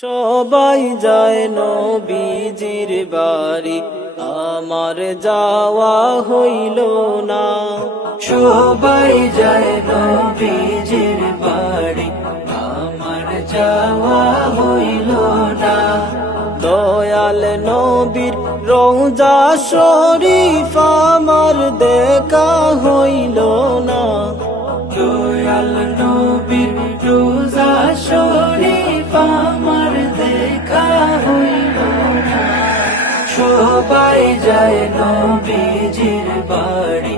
সবাই যায় নবীজির বাড়ি, আমার যাওয়া হইল না। সবাই যায় নবীজির বাড়ি, আমার যাওয়া হইল না। দয়াল নবীর রওজা শরীফ আমার দেখা হইল না। দয়াল নবীর রোজা শরীফ আমার দেখা হইল না। সবাই যায় নবীজির বাড়ি,